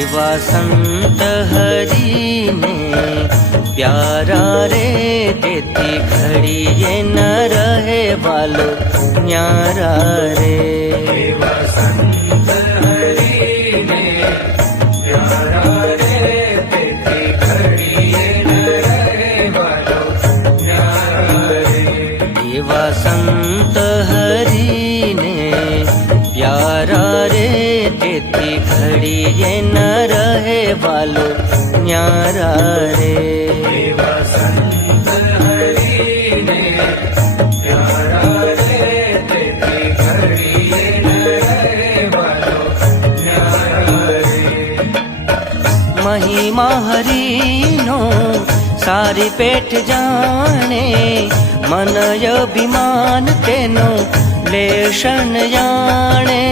એવા સંત હરીને પ્યારા રે, તેથી ઘડીએ ન રહે વાલો ન્યારા રે. એવા સંત હરીને પ્યારા રે, તેથી ઘડીએ ન રહે વાલો ન્યારા રે. એવા સંત હરીને પ્યારા રે, તેથી ઘડીએ ન રહે વાલો ન્યારા રે. એવા સંત હરીને પ્યારા રે, તેથી ઘડીએ ન રહે વાલો ન્યારા રે. મહિમા હરીનો સારી પેઠ જાણે, મન અભિમાન તેનો લેશન જાણે.